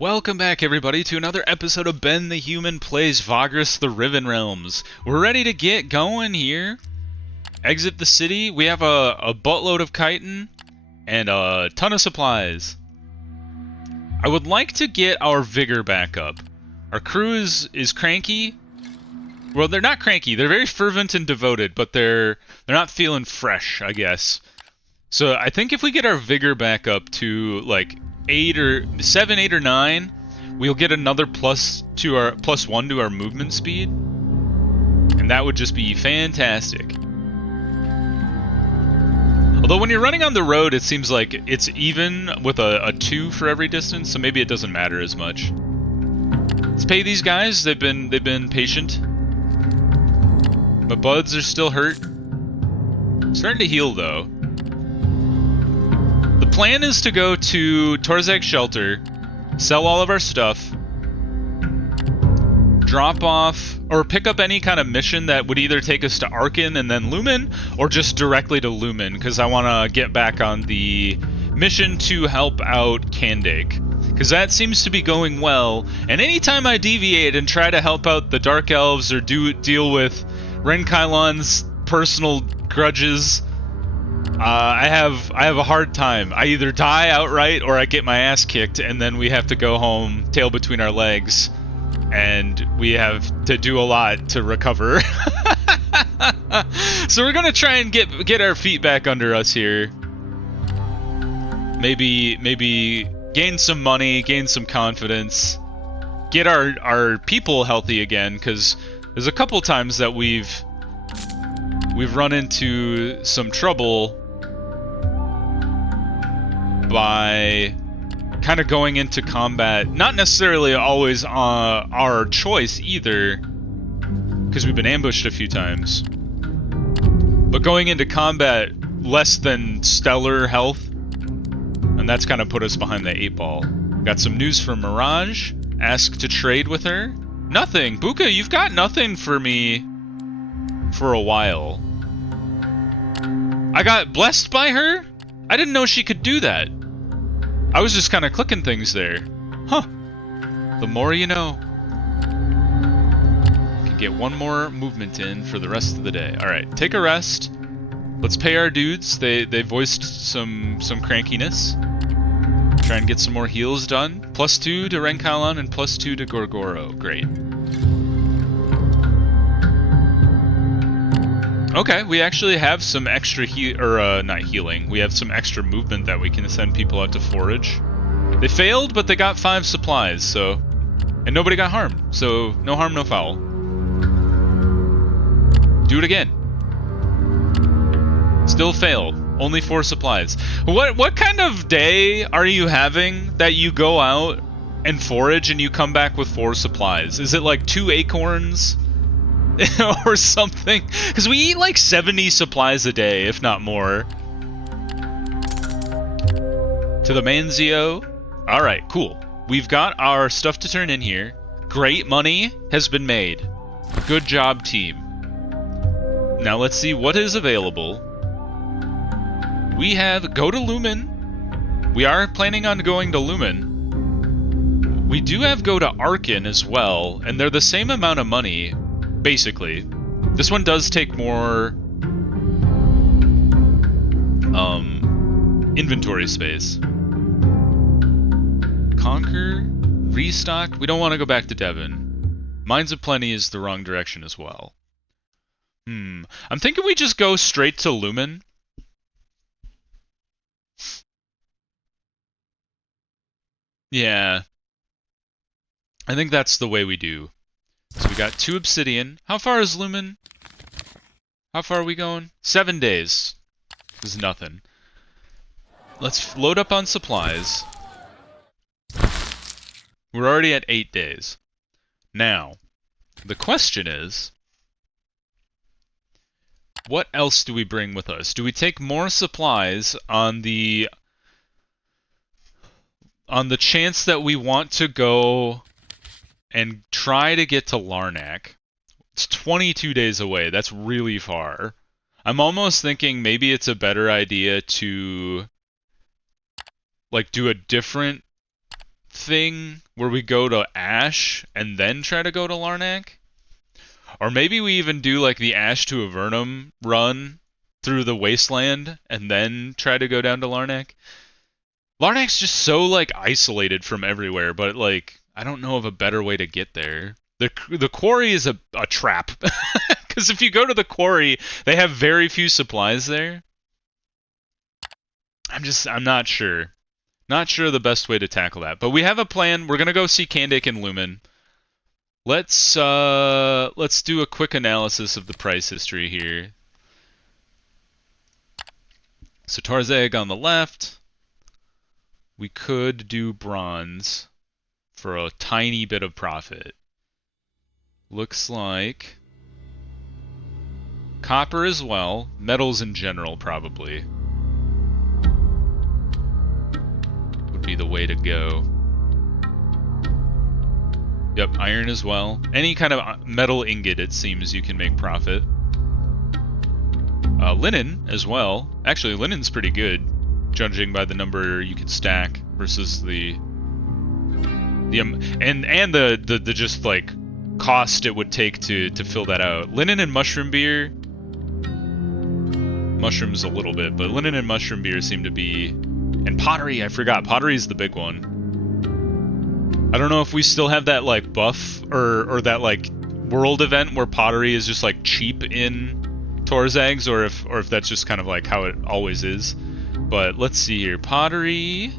Welcome back, everybody, to another episode of Ben the Human Plays Vagrus the Riven Realms. We're ready to get going here. Exit the city. We have a buttload of chitin and a ton of supplies. I would like to get our vigor back up. Our crew is cranky. Well, they're not cranky. They're very fervent and devoted, but they're not feeling fresh, I guess. So I think if we get our vigor back up to like 7, 8, or 9, we'll get another +1 to our movement speed, and that would just be fantastic. Although when you're running on the road, it seems like it's even with a 2 for every distance, so maybe it doesn't matter as much. Let's pay these guys. They've been patient. My buds are still hurt. Starting to heal though. The plan is to go to Tor'Zag shelter, sell all of our stuff, drop off or pick up any kind of mission that would either take us to Arcane and then Lumen, or just directly to Lumen, because I want to get back on the mission to help out Kandake, because that seems to be going well. And anytime I deviate and try to help out the Dark Elves or deal with Renkailon's personal grudges, I have a hard time. I either die outright or I get my ass kicked, and then we have to go home, tail between our legs, and we have to do a lot to recover. So we're gonna try and get our feet back under us here. Maybe gain some money, gain some confidence, get our people healthy again, because there's a couple times that we've run into some trouble by kind of going into combat, not necessarily always our choice either, because we've been ambushed a few times, but going into combat less than stellar health, and that's kind of put us behind the 8 ball. Got some news from Mirage. Ask to trade with her. Nothing. Buka, you've got nothing for me for a while. I got blessed by her? I didn't know she could do that. I was just kind of clicking things there. Huh. The more you know. Can get one more movement in for the rest of the day. Alright, take a rest. Let's pay our dudes. They voiced some crankiness. Try and get some more heals done. +2 to Renkailon and +2 to Gor'Goro. Great. Okay, we actually have some extra not healing. We have some extra movement that we can send people out to forage. They failed, but they got 5 supplies, so... And nobody got harmed, so no harm, no foul. Do it again. Still failed. Only 4 supplies. What kind of day are you having that you go out and forage and you come back with 4 supplies? Is it like 2 acorns? Or something, because we eat like 70 supplies a day, if not more. To the Manzio. Alright, cool. We've got our stuff to turn in here. Great money has been made. Good job, team. Now let's see what is available. We have go to Lumen. We are planning on going to Lumen. We do have go to Arcane as well, and they're the same amount of money. Basically, this one does take more inventory space. Conquer, restock. We don't want to go back to Devon. Mines of Plenty is the wrong direction as well. I'm thinking we just go straight to Lumen. Yeah, I think that's the way we do. So we got 2 obsidian. How far is Lumen? How far are we going? 7 days. This is nothing. Let's load up on supplies. We're already at 8 days. Now, the question is, what else do we bring with us? Do we take more supplies on the chance that we want to go and try to get to Larnak? It's 22 days away. That's really far. I'm almost thinking maybe it's a better idea to like do a different thing where we go to Ash and then try to go to Larnak. Or maybe we even do like the Ash to Avernum run through the wasteland and then try to go down to Larnak. Larnak's just so like isolated from everywhere, but like I don't know of a better way to get there. The quarry is a trap. Because if you go to the quarry, they have very few supplies there. I'm not sure. Not sure the best way to tackle that. But we have a plan. We're gonna go see Kandik and Lumen. Let's do a quick analysis of the price history here. So Tor'Zag on the left. We could do bronze for a tiny bit of profit. Looks like copper as well. Metals in general probably would be the way to go. Yep, iron as well. Any kind of metal ingot, it seems, you can make profit. Linen as well. Actually, linen's pretty good, judging by the number you can stack versus the just like cost it would take to fill that out. Linen and mushroom beer. Mushrooms a little bit, but linen and mushroom beer seem to be. And pottery, I forgot. Pottery's the big one. I don't know if we still have that like buff or that like world event where pottery is just like cheap in Tor'Zags, or if that's just kind of like how it always is. But let's see here. Pottery.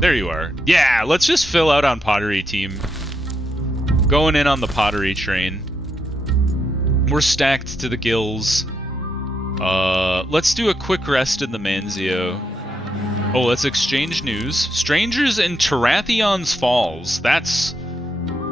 There you are. Yeah, let's just fill out on pottery, team. Going in on the pottery train. We're stacked to the gills. Let's do a quick rest in the Manzio. Oh, let's exchange news. Strangers in Tarathion's Falls. That's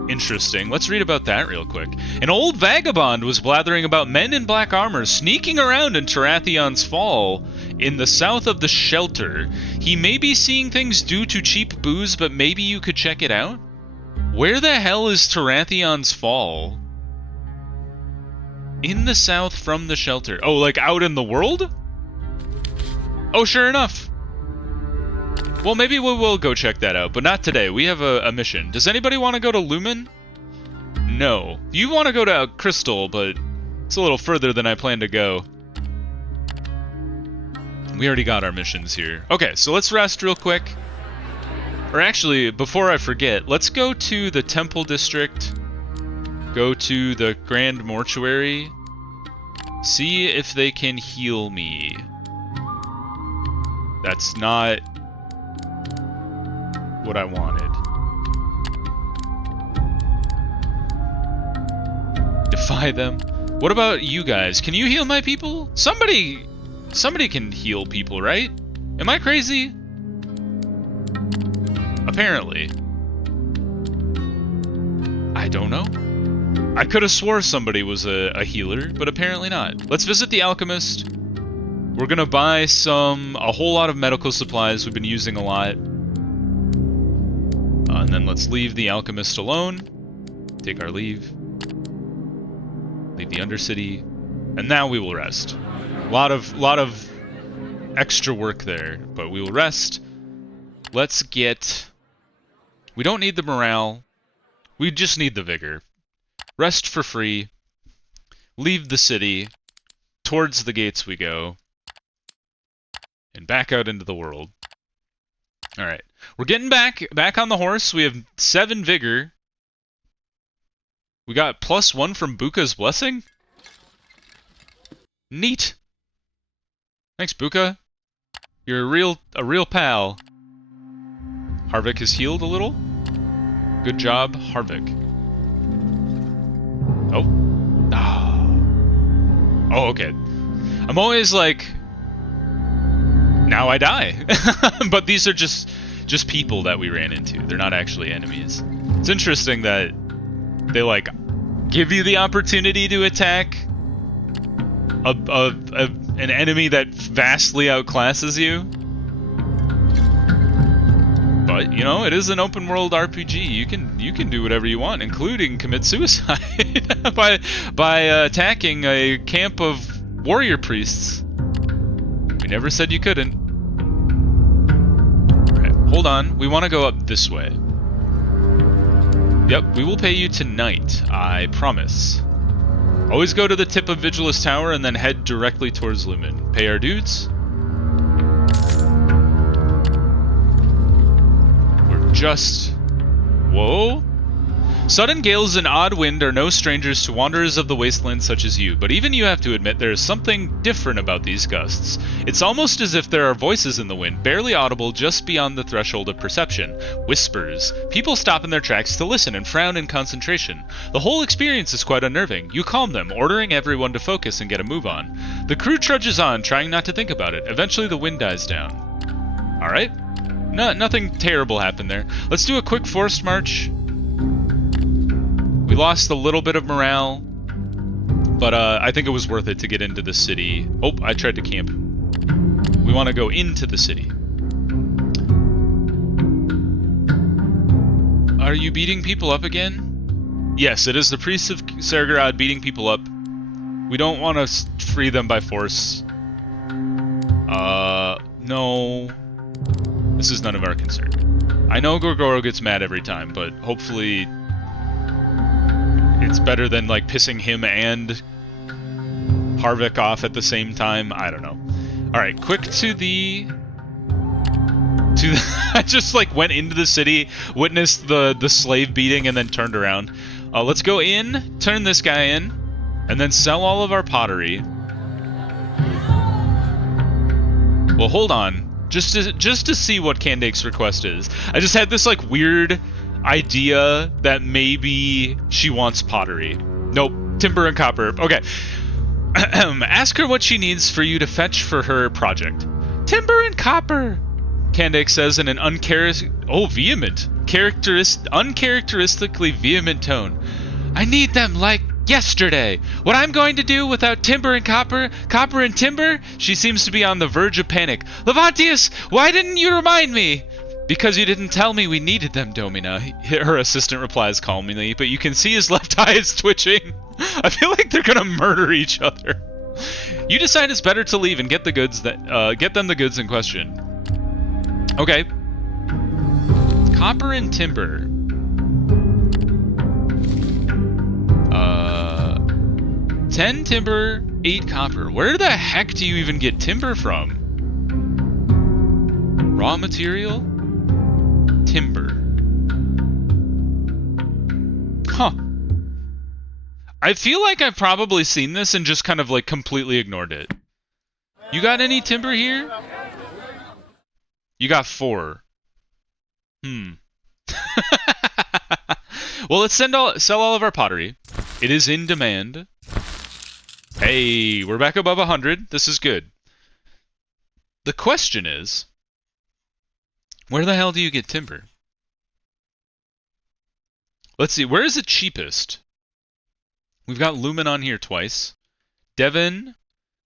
interesting. Let's read about that real quick. An old vagabond was blathering about men in black armor sneaking around in Tarathion's Fall in the south of the shelter. He may be seeing things due to cheap booze, but maybe you could check it out? Where the hell is Tarathion's Fall? In the south from the shelter. Oh, like out in the world? Oh, sure enough. Well, maybe we will go check that out, but not today. We have a mission. Does anybody want to go to Lumen? No. You want to go to Crystal, but it's a little further than I plan to go. We already got our missions here. Okay, so let's rest real quick. Or actually, before I forget, let's go to the Temple District. Go to the Grand Mortuary. See if they can heal me. That's not what I wanted. Defy them. What about you guys? Can you heal my people? Somebody can heal people, right? Am I crazy? Apparently. I don't know. I could have swore somebody was a healer, but apparently not. Let's visit the alchemist. We're gonna buy a whole lot of medical supplies we've been using a lot. And then let's leave the alchemist alone. Take our leave. Leave the Undercity. And now we will rest. A lot of extra work there, but we will rest. Let's get... We don't need the morale. We just need the vigor. Rest for free. Leave the city. Towards the gates we go. And back out into the world. Alright. We're getting back on the horse. We have 7 vigor. We got +1 from Buka's blessing? Neat. Thanks, Buka. You're a real pal. Harvick is healed a little. Good job, Harvick. Oh. Oh, okay. I'm always like, now I die. But these are just people that we ran into. They're not actually enemies. It's interesting that they like give you the opportunity to attack an enemy that vastly outclasses you. But you know, it is an open world RPG. You can do whatever you want, including commit suicide by attacking a camp of warrior priests. We never said you couldn't. Right, hold on. We want to go up this way. Yep, we will pay you tonight, I promise. Always go to the tip of Vigilus Tower and then head directly towards Lumen. Pay our dues. We're just... Whoa? Sudden gales and odd wind are no strangers to wanderers of the wasteland such as you, but even you have to admit there is something different about these gusts. It's almost as if there are voices in the wind, barely audible just beyond the threshold of perception. Whispers. People stop in their tracks to listen and frown in concentration. The whole experience is quite unnerving. You calm them, ordering everyone to focus and get a move on. The crew trudges on, trying not to think about it. Eventually the wind dies down. Alright. Nothing terrible happened there. Let's do a quick forced march. We lost a little bit of morale, but I think it was worth it to get into the city. Oh, I tried to camp. We want to go into the city. Are you beating people up again? Yes, it is the priests of Sergorod beating people up. We don't want to free them by force. No. This is none of our concern. I know Gor'Goro gets mad every time, but hopefully... it's better than, like, pissing him and Harvick off at the same time. I don't know. Alright, quick to the... I just, like, went into the city, witnessed the slave beating, and then turned around. Let's go in, turn this guy in, and then sell all of our pottery. Well, hold on. Just to see what Candake's request is. I just had this, like, weird... idea that maybe she wants pottery. Nope. Timber and copper. Okay. Ask her what she needs for you to fetch for her project. Timber and copper, Candake says in an uncharacteristically vehement tone. I need them like yesterday. What I'm going to do without timber and copper and timber? She seems to be on the verge of panic. Levantius, why didn't you remind me? Because you didn't tell me we needed them, Domina, her assistant replies calmly, but you can see his left eye is twitching. I feel like they're gonna murder each other. You decide it's better to leave and get the goods get them the goods in question. Okay. Copper and timber. 10 timber, 8 copper. Where the heck do you even get timber from? Raw material? Timber. Huh. I feel like I've probably seen this and just kind of like completely ignored it. You got any timber here? You got 4. Well, let's sell all of our pottery. It is in demand. Hey, we're back above 100. This is good. The question is, where the hell do you get timber? Let's see, where is it cheapest? We've got Lumen on here twice. Devon.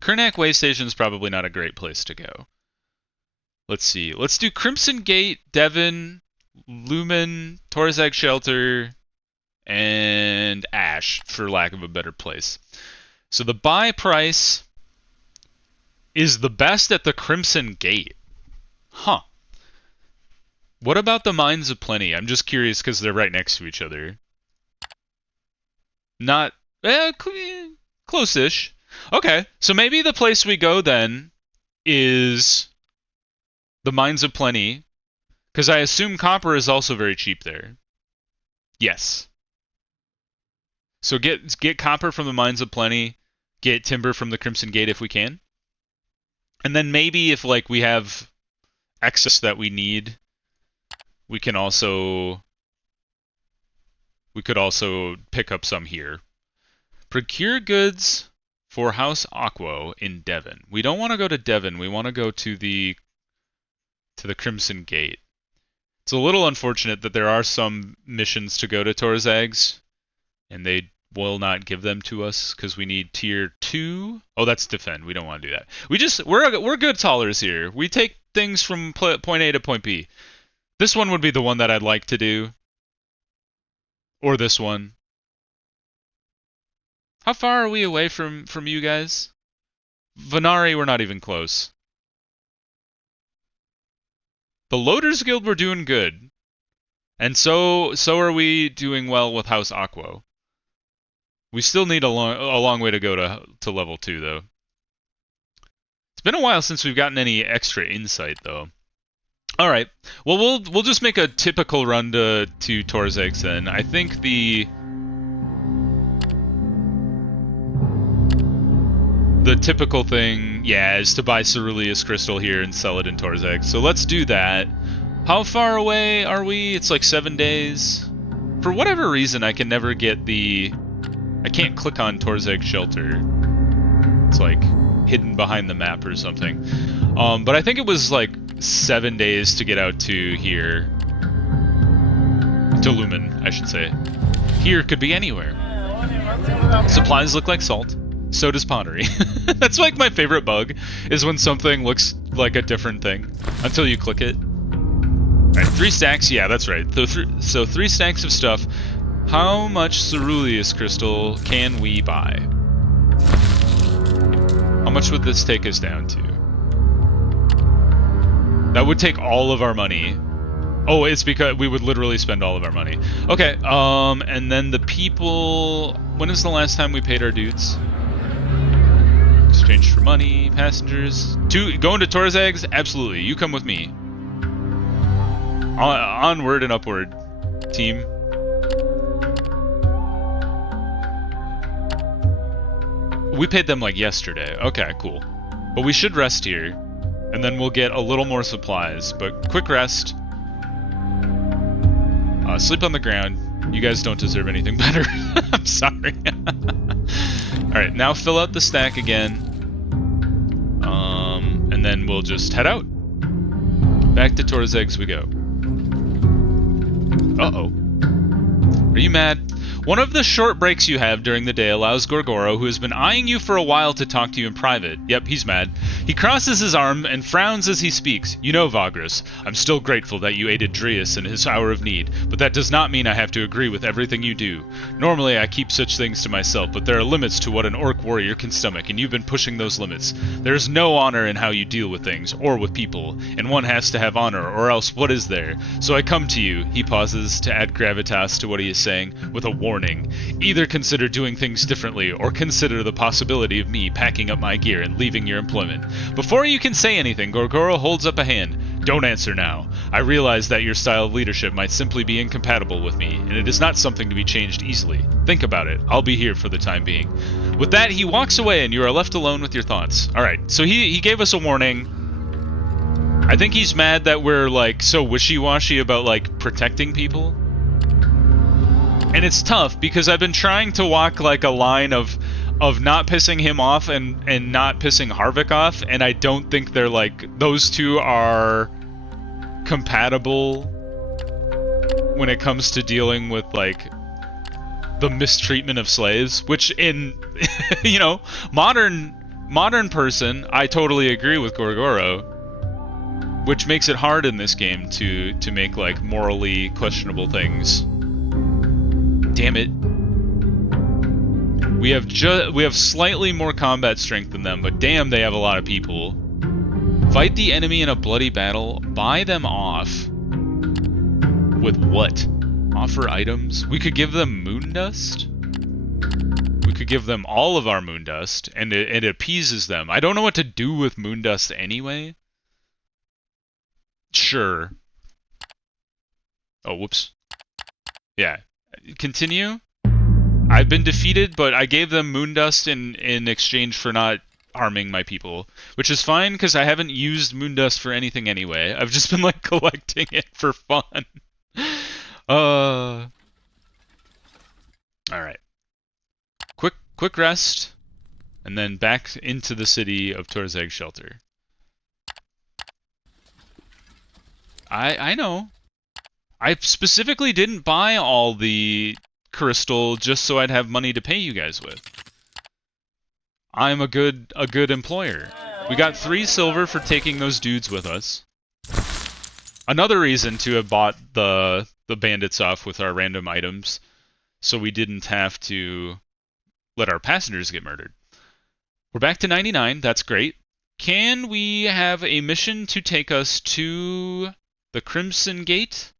Kernak Way Station is probably not a great place to go. Let's see. Let's do Crimson Gate, Devon, Lumen, Tor'Zag Shelter, and Ash, for lack of a better place. So the buy price is the best at the Crimson Gate. Huh. What about the Mines of Plenty? I'm just curious because they're right next to each other. Not... close-ish. Okay, so maybe the place we go then is the Mines of Plenty, because I assume copper is also very cheap there. Yes. So get copper from the Mines of Plenty, get timber from the Crimson Gate if we can. And then maybe if like we have excess that we need, we could also pick up some here. Procure goods for House Aquo in Devon. We don't want to go to Devon. We want to go to the Crimson Gate. It's a little unfortunate that there are some missions to go to Tor'Zag's, and they will not give them to us because we need tier 2. Oh, that's defend. We don't want to do that. We're good haulers here. We take things from point A to point B. This one would be the one that I'd like to do. Or this one. How far are we away from you guys? Venari, we're not even close. The Loaders Guild were doing good. And so are we doing well with House Aquo. We still need a long way to go to level 2, though. It's been a while since we've gotten any extra insight, though. All right. Well, we'll just make a typical run to Tor'Zag then. I think the typical thing, yeah, is to buy Ceruleus Crystal here and sell it in Tor'Zag. So let's do that. How far away are we? It's like 7 days. For whatever reason, I can never get the... I can't click on Tor'Zag Shelter. It's like hidden behind the map or something. But I think it was like 7 days to get out to here. To Lumen, I should say. Here could be anywhere. Supplies look like salt. So does pottery. That's like my favorite bug, is when something looks like a different thing until you click it. Alright, 3 stacks, yeah, that's right. So 3 stacks of stuff. How much Ceruleus Crystal can we buy? How much would this take us down to? That would take all of our money. Oh, it's because we would literally spend all of our money. Okay, and then the people... When is the last time we paid our dudes? Exchange for money, passengers. Going to Tor'Zag's? Absolutely, you come with me. Onward and upward, team. We paid them like yesterday. Okay, cool. But we should rest here, and then we'll get a little more supplies. But quick rest. Sleep on the ground. You guys don't deserve anything better. I'm sorry. Alright, now fill out the stack again. And then we'll just head out. Back to Tor'Zag's we go. Uh-oh. Are you mad? One of the short breaks you have during the day allows Gor'Goro, who has been eyeing you for a while, to talk to you in private. Yep, he's mad. He crosses his arm and frowns as he speaks. You know, Vagrus, I'm still grateful that you aided Drius in his hour of need, but that does not mean I have to agree with everything you do. Normally I keep such things to myself, but there are limits to what an orc warrior can stomach, and you've been pushing those limits. There is no honor in how you deal with things, or with people, and one has to have honor, or else what is there? So I come to you, he pauses to add gravitas to what he is saying, with a warning. Either consider doing things differently, or consider the possibility of me packing up my gear and leaving your employment. Before you can say anything, Gor'Goro holds up a hand. Don't answer now. I realize that your style of leadership might simply be incompatible with me, and it is not something to be changed easily. Think about it. I'll be here for the time being. With that, he walks away, and you are left alone with your thoughts. Alright, so he gave us a warning. I think he's mad that we're, like, so wishy-washy about, like, protecting people. And it's tough, because I've been trying to walk, like, a line of not pissing him off and not pissing Harvick off, and I don't think they're, like, those two are compatible when it comes to dealing with, like, the mistreatment of slaves, which in, you know, modern person, I totally agree with Gor'Goro, which makes it hard in this game to make, like, morally questionable things. Damn it. We have slightly more combat strength than them, but damn, they have a lot of people. Fight the enemy in a bloody battle. Buy them off. With what? Offer items? We could give them moon dust? We could give them all of our moon dust, and it appeases them. I don't know what to do with moon dust anyway. Sure. Oh, whoops. Yeah. Continue. I've been defeated, but I gave them moon dust in exchange for not harming my people, which is fine because I haven't used moon dust for anything anyway. I've just been like collecting it for fun. All right. Quick rest, and then back into the city of Tor'Zag Shelter. I know. I specifically didn't buy all the crystal just so I'd have money to pay you guys with. I'm a good employer. We got 3 silver for taking those dudes with us. Another reason to have bought the bandits off with our random items, so we didn't have to let our passengers get murdered. We're back to 99, that's great. Can we have a mission to take us to the Crimson Gate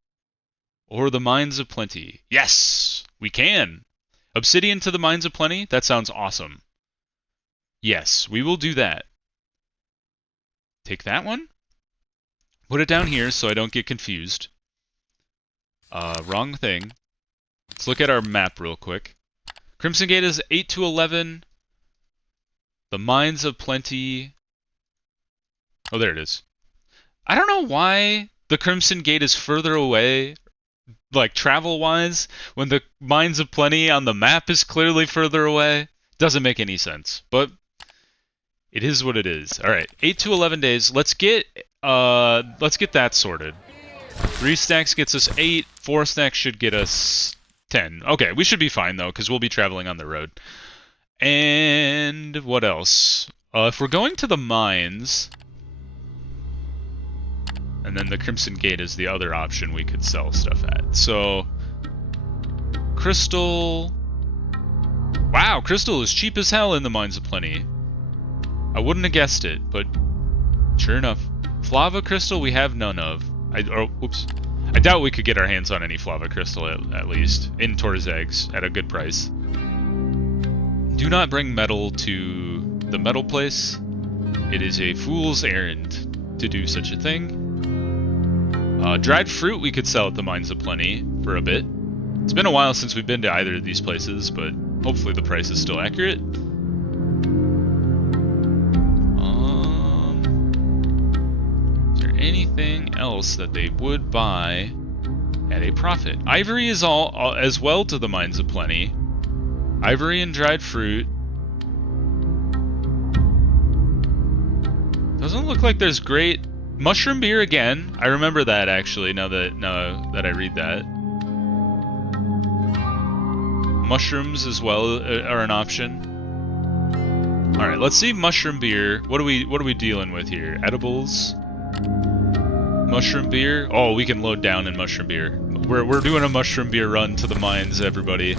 or the Mines of Plenty? Yes, we can. Obsidian to the Mines of Plenty? That sounds awesome. Yes, we will do that. Take that one. Put it down here so I don't get confused. Wrong thing. Let's look at our map real quick. Crimson Gate is 8 to 11. The Mines of Plenty... Oh, there it is. I don't know why the Crimson Gate is further away, like travel-wise, when the Mines of Plenty on the map is clearly further away. Doesn't make any sense, but it is what it is. All right, 8 to 11 days. Let's get that sorted. 3 stacks gets us 8. 4 stacks should get us 10. Okay, we should be fine though, because we'll be traveling on the road. And what else? If we're going to the mines, and then the Crimson Gate is the other option we could sell stuff at. So, crystal. Wow, crystal is cheap as hell in the Mines of Plenty. I wouldn't have guessed it, but sure enough. Flava crystal we have none of. Oops. I doubt we could get our hands on any Flava crystal at least in Tor'Zag's at a good price. Do not bring metal to the metal place. It is a fool's errand to do such a thing. Dried fruit we could sell at the Mines of Plenty for a bit. It's been a while since we've been to either of these places, but hopefully the price is still accurate. Is there anything else that they would buy at a profit? Ivory is all as well to the Mines of Plenty. Ivory and dried fruit. Doesn't look like there's great mushroom beer again. I remember that actually. Now that I read that, mushrooms as well are an option. All right, let's see mushroom beer. What are we dealing with here? Edibles, mushroom beer. Oh, we can load down in mushroom beer. We're doing a mushroom beer run to the mines, everybody.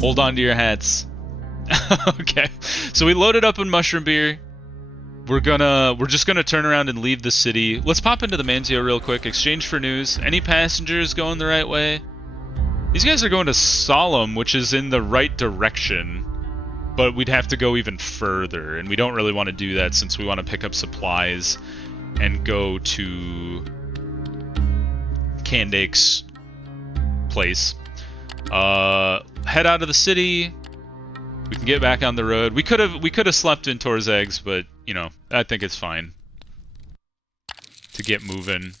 Hold on to your hats. Okay, so we loaded up in mushroom beer. We're just gonna turn around and leave the city. Let's pop into the Mantio real quick. Exchange for news. Any passengers going the right way? These guys are going to Solemn, which is in the right direction, but we'd have to go even further, and we don't really want to do that since we want to pick up supplies and go to Kandake's place. Head out of the city. We can get back on the road. We could have slept in Tor'Zag's, but you know, I think it's fine to get moving.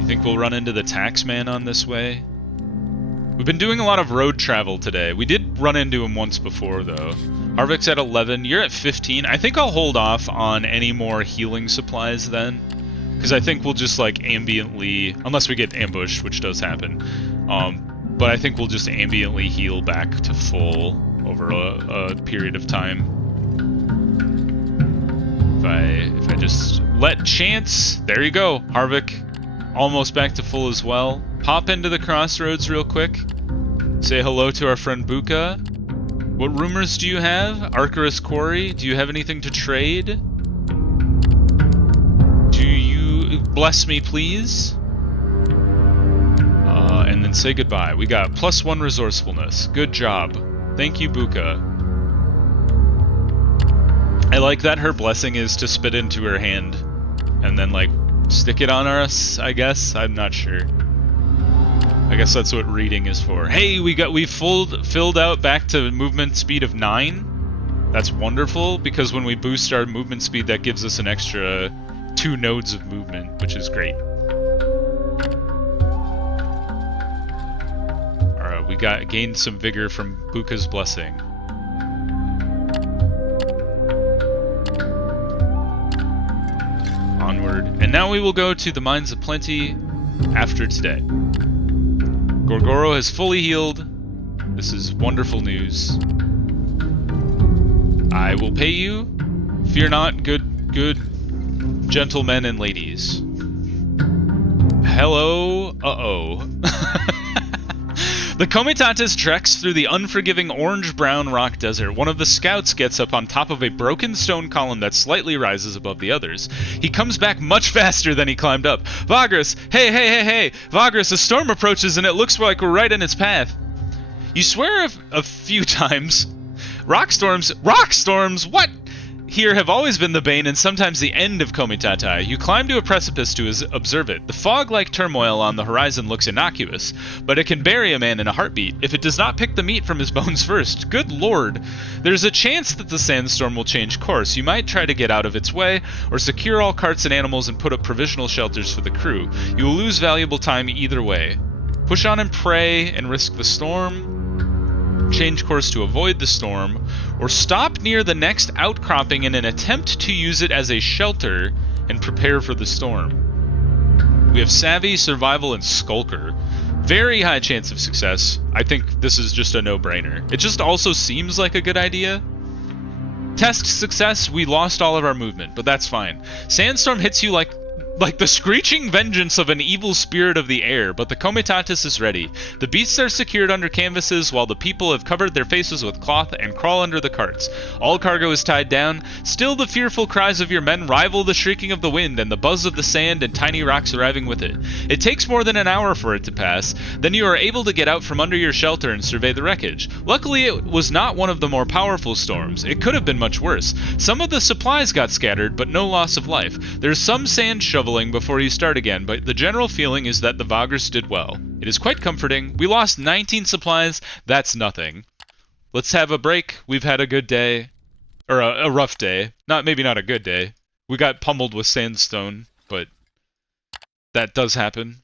You think we'll run into the taxman on this way? We've been doing a lot of road travel today. We did run into him once before though. Harvick's at 11. You're at 15. I think I'll hold off on any more healing supplies then, because I think we'll just like ambiently, unless we get ambushed, which does happen. But I think we'll just ambiently heal back to full over a period of time. If I just let chance, there you go, Harvick, almost back to full as well. Pop into the crossroads real quick. Say hello to our friend Buka. What rumors do you have? Arcturus Quarry, do you have anything to trade? Do you bless me, please? And then say goodbye. We got +1 resourcefulness. Good job. Thank you, Buka. I like that her blessing is to spit into her hand and then, like, stick it on us, I guess? I'm not sure. I guess that's what reading is for. Hey, we filled out back to movement speed of 9. That's wonderful, because when we boost our movement speed, that gives us an extra 2 nodes of movement, which is great. We gained some vigor from Buka's blessing. Onward. And now we will go to the Mines of Plenty after today. Gor'Goro has fully healed. This is wonderful news. I will pay you. Fear not, good gentlemen and ladies. Hello. Uh-oh. The Comitatus treks through the unforgiving orange-brown rock desert. One of the scouts gets up on top of a broken stone column that slightly rises above the others. He comes back much faster than he climbed up. Vagrus! Hey! Vagrus, a storm approaches and it looks like we're right in its path. You swear a few times. Rockstorms? What? Here have always been the bane and sometimes the end of Comitatai. You climb to a precipice to observe it. The fog-like turmoil on the horizon looks innocuous, but it can bury a man in a heartbeat if it does not pick the meat from his bones first. Good lord. There's a chance that the sandstorm will change course. You might try to get out of its way, or secure all carts and animals and put up provisional shelters for the crew. You will lose valuable time either way. Push on and pray and risk the storm. Change course to avoid the storm, or stop near the next outcropping in an attempt to use it as a shelter and prepare for the storm. We have Savvy, Survival, and Skulker. Very high chance of success. I think this is just a no-brainer. It just also seems like a good idea. Test success, we lost all of our movement, but that's fine. Sandstorm hits you like the screeching vengeance of an evil spirit of the air, but the Comitatus is ready. The beasts are secured under canvases, while the people have covered their faces with cloth and crawl under the carts. All cargo is tied down. Still the fearful cries of your men rival the shrieking of the wind and the buzz of the sand and tiny rocks arriving with it. It takes more than an hour for it to pass. Then you are able to get out from under your shelter and survey the wreckage. Luckily, it was not one of the more powerful storms. It could have been much worse. Some of the supplies got scattered, but no loss of life. There's some sand shoveling before you start again, but the general feeling is that the Vagrus did well. It is quite comforting. We lost 19 supplies. That's nothing. Let's have a break. We've had a good day. Or a rough day. Maybe not a good day. We got pummeled with sandstone, but that does happen.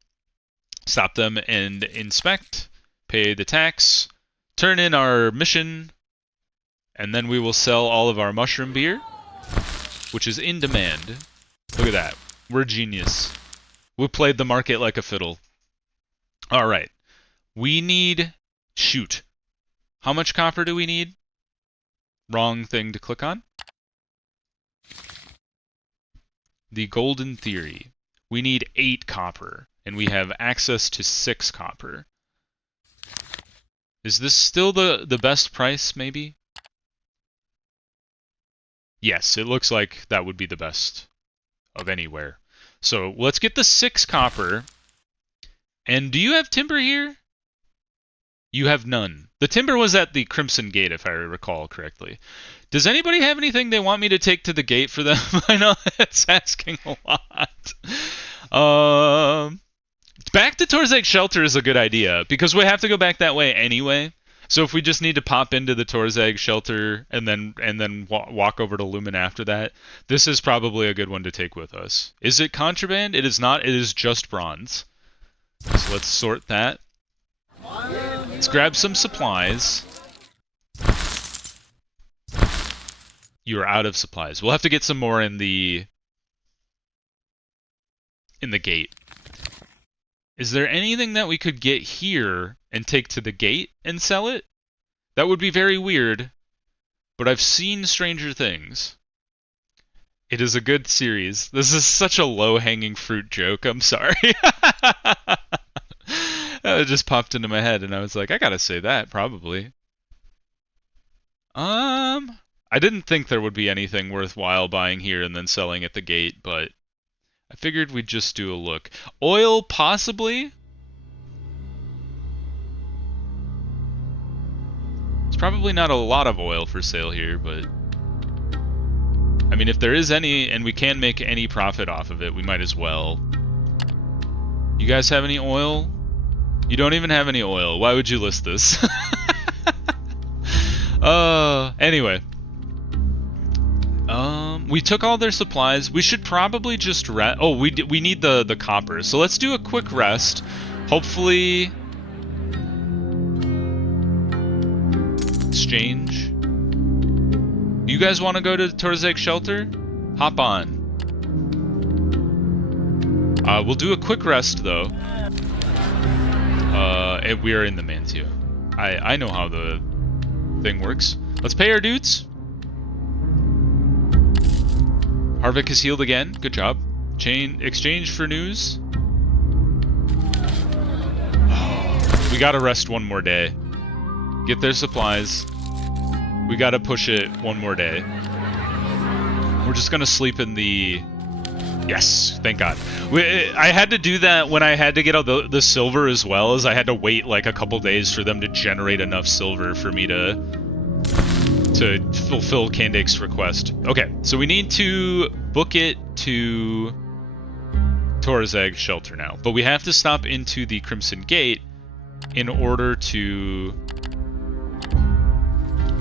Stop them and inspect. Pay the tax. Turn in our mission. And then we will sell all of our mushroom beer, which is in demand. Look at that. We're genius. We played the market like a fiddle. Alright. We need... Shoot. How much copper do we need? Wrong thing to click on. The Golden Theory. We need 8 copper, and we have access to 6 copper. Is this still the best price, maybe? Yes, it looks like that would be the best of anywhere. So let's get the 6 copper. And do you have timber here? You have none. The timber was at the Crimson Gate, if I recall correctly. Does anybody have anything they want me to take to the gate for them? I know that's asking a lot. Back to Tor'Zag Shelter is a good idea, because we have to go back that way anyway. So if we just need to pop into the Tor'Zag Shelter and then walk over to Lumen after that, this is probably a good one to take with us. Is it contraband? It is not. It is just bronze. So let's sort that. Let's grab some supplies. You're out of supplies. We'll have to get some more in the gate. Is there anything that we could get here and take to the gate and sell it? That would be very weird, but I've seen stranger things. It is a good series. This is such a low-hanging fruit joke. I'm sorry. It just popped into my head, and I was like, I gotta say that, probably. I didn't think there would be anything worthwhile buying here and then selling at the gate, but I figured we'd just do a look. Oil, possibly? There's probably not a lot of oil for sale here, but... I mean, if there is any, and we can make any profit off of it, we might as well. You guys have any oil? You don't even have any oil. Why would you list this? Anyway. We took all their supplies. We should probably just rest. Oh, we need the copper. So let's do a quick rest. Hopefully... Exchange. You guys want to go to Tor'Zag Shelter? Hop on. We'll do a quick rest, though. We are in the Mancio. I know how the thing works. Let's pay our dudes. Harvick is healed again. Good job. Exchange for news. Oh, We gotta rest one more day. Get their supplies. We gotta push it one more day. We're just gonna sleep in the... Yes, thank God. I had to do that when I had to get all the silver as well, as I had to wait like a couple days for them to generate enough silver for me to fulfill Candake's request. Okay, so we need to book it to Tor'Zag shelter now, but we have to stop into the Crimson Gate in order to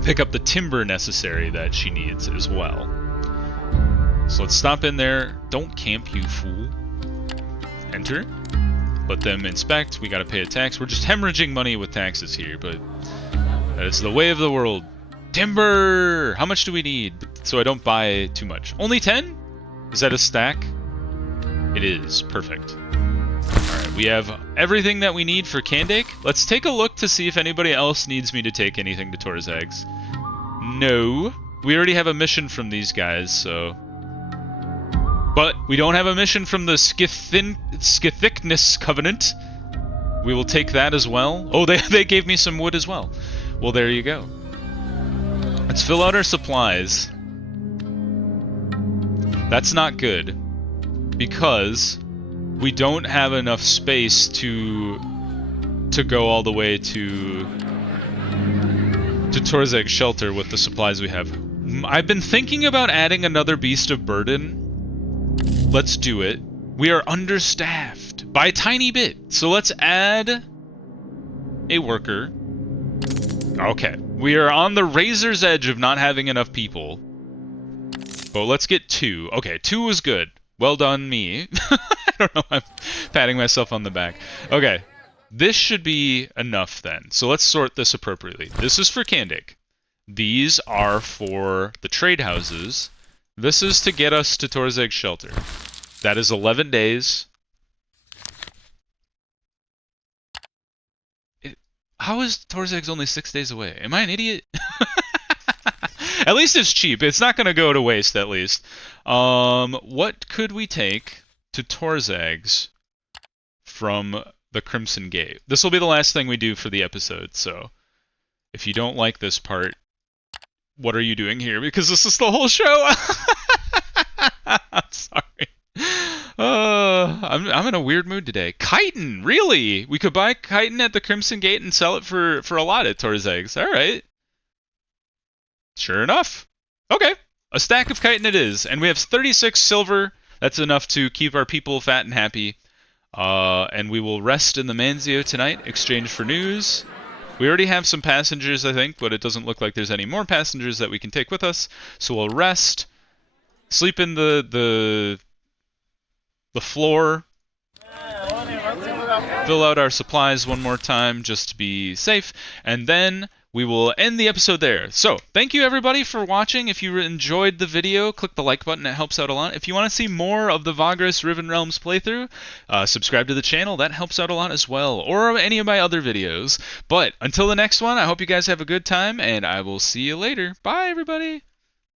pick up the timber necessary that she needs as well. So let's stop in there. Don't camp, you fool. Enter. Let them inspect. We gotta pay a tax. We're just hemorrhaging money with taxes here, but that is the way of the world. Timber! How much do we need so I don't buy too much? Only 10? Is that a stack? It is. Perfect. Alright, we have everything that we need for Candake. Let's take a look to see if anybody else needs me to take anything to Tor'Zag's. No. We already have a mission from these guys, so... But we don't have a mission from the Scythicness Covenant. We will take that as well. Oh, they gave me some wood as well. Well, there you go. Let's fill out our supplies. That's not good, because we don't have enough space to go all the way to Tor'Zag's shelter with the supplies we have. I've been thinking about adding another Beast of Burden. Let's do it. We are understaffed by a tiny bit, so let's add a worker. Okay, we are on the razor's edge of not having enough people. But let's get 2. Okay, 2 was good. Well done, me. I don't know, I'm patting myself on the back. Okay, this should be enough then. So let's sort this appropriately. This is for Candake. These are for the trade houses. This is to get us to Tor'Zag's shelter. That is 11 days. How is Tor'Zag's only 6 days away? Am I an idiot? At least it's cheap. It's not going to go to waste, at least. What could we take to Tor'Zag's from the Crimson Gate? This will be the last thing we do for the episode, so if you don't like this part, what are you doing here? Because this is the whole show. I'm sorry. I'm in a weird mood today. Chitin, really? We could buy chitin at the Crimson Gate and sell it for a lot at Tor'Zag's. All right. Sure enough. Okay. A stack of chitin it is, and we have 36 silver. That's enough to keep our people fat and happy. And we will rest in the Manzio tonight, exchange for news. We already have some passengers, I think, but it doesn't look like there's any more passengers that we can take with us. So we'll rest, sleep in the floor, fill out our supplies one more time just to be safe, and then we will end the episode there. So, thank you everybody for watching. If you enjoyed the video, click the like button. It helps out a lot. If you want to see more of the Vagrus Riven Realms playthrough, subscribe to the channel. That helps out a lot as well. Or any of my other videos. But, until the next one, I hope you guys have a good time, and I will see you later. Bye, everybody!